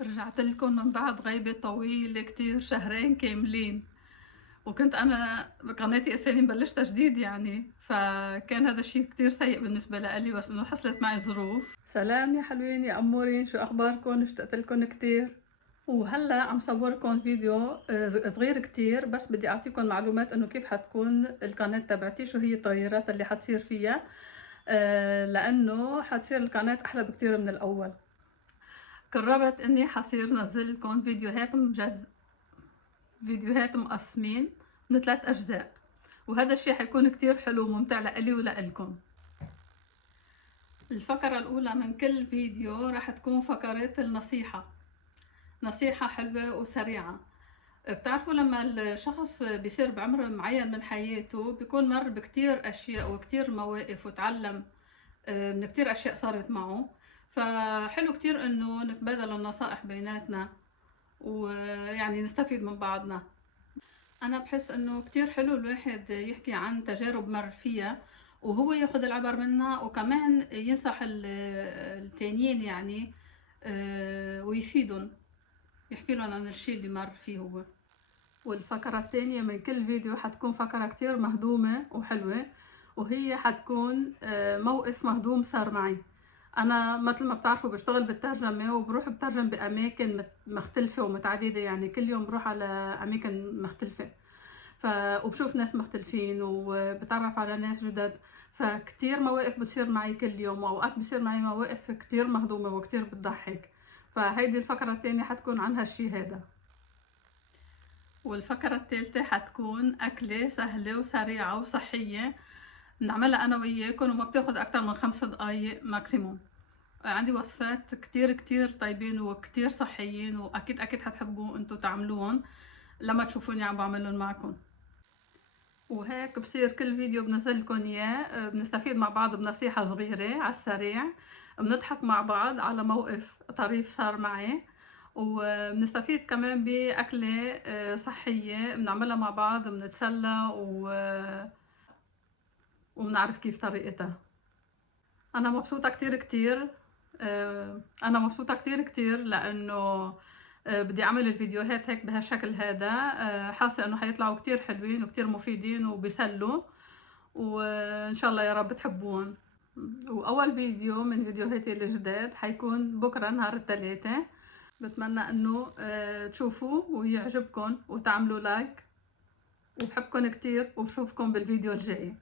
رجعت لكم من بعد غيبة طويلة كتير، شهرين كاملين. وكنت أنا قناتي أساسا بلشتها جديد يعني، فكان هذا الشيء كتير سيء بالنسبة لإلي، بس إنه حصلت معي ظروف. سلام يا حلوين يا أمورين، شو أخباركم؟ اشتقت لكم كتير. وهلا عم صوركم فيديو صغير كتير، بس بدي أعطيكم معلومات إنه كيف حتكون القناة تبعتي، شو هي التغييرات اللي حتصير فيها. لأنه حتصير القناة أحلى بكتير من الأول. قررت إني حصير نزل لكم فيديوهات مقسمين من 3 أجزاء، وهذا الشيء حيكون كتير حلو وممتع لإلي ولإلكم. الفقرة الأولى من كل فيديو راح تكون فقرة النصيحة، نصيحة حلوة وسريعة. بتعرفوا لما الشخص بيصير بعمر معين من حياته بيكون مر بكتير أشياء وكتير مواقف وتعلم من كتير أشياء صارت معه، فحلو كتير إنه نتبادل النصائح بيناتنا ويعني نستفيد من بعضنا. أنا بحس إنه كتير حلو الواحد يحكي عن تجارب مر فيها وهو ياخد العبر منها، وكمان ينصح التانيين يعني ويفيدهم، يحكي لهم عن الشي اللي مر فيه هو. والفقرة التانية من كل فيديو حتكون فقرة كتير مهضومة وحلوة، وهي حتكون موقف مهضوم صار معي. أنا مثل ما بتعرفوا بشتغل بالترجمة وبروح بترجم بأماكن مختلفة ومتعددة، يعني كل يوم بروح على أماكن مختلفة، وبشوف ناس مختلفين وبتعرف على ناس جدد. فكتير مواقف بتصير معي كل يوم، وأوقات بصير معي مواقف كتير مهضومة وكتير بتضحك. فهيدي الفقرة التانية حتكون عن هالشي هذا. والفقرة الثالثة حتكون أكلة سهلة وسريعة وصحية بنعملها أنا وياكم، وما بتاخد أكتر من 5 دقايق ماكسيموم. عندي وصفات كتير كتير طيبين وكتير صحيين، وأكيد أكيد حتحبوا أنتوا تعملوهم لما تشوفوني عم بعملهم معكم. وهيك بصير كل فيديو بنزل لكم اياه بنستفيد مع بعض بنصيحة صغيرة على السريع، بنضحك مع بعض على موقف طريف صار معي، وبنستفيد كمان بأكلة صحية بنعملها مع بعض، بنتسلى وبنعرف كيف طريقتها. أنا مبسوطة كتير كتير. أنا مبسوطة كتير كتير لأنه بدي أعمل الفيديوهات هيك بهالشكل هذا. حاسة إنه حيطلعوا كتير حلوين وكتير مفيدين وبيسلوا، وإن شاء الله يا رب تحبون. وأول فيديو من فيديوهاتي الجداد حيكون بكرة نهار الثلاثاء. بتمنى إنه تشوفوا ويعجبكم وتعملوا لايك، وبحبكم كتير وبشوفكم بالفيديو الجاي.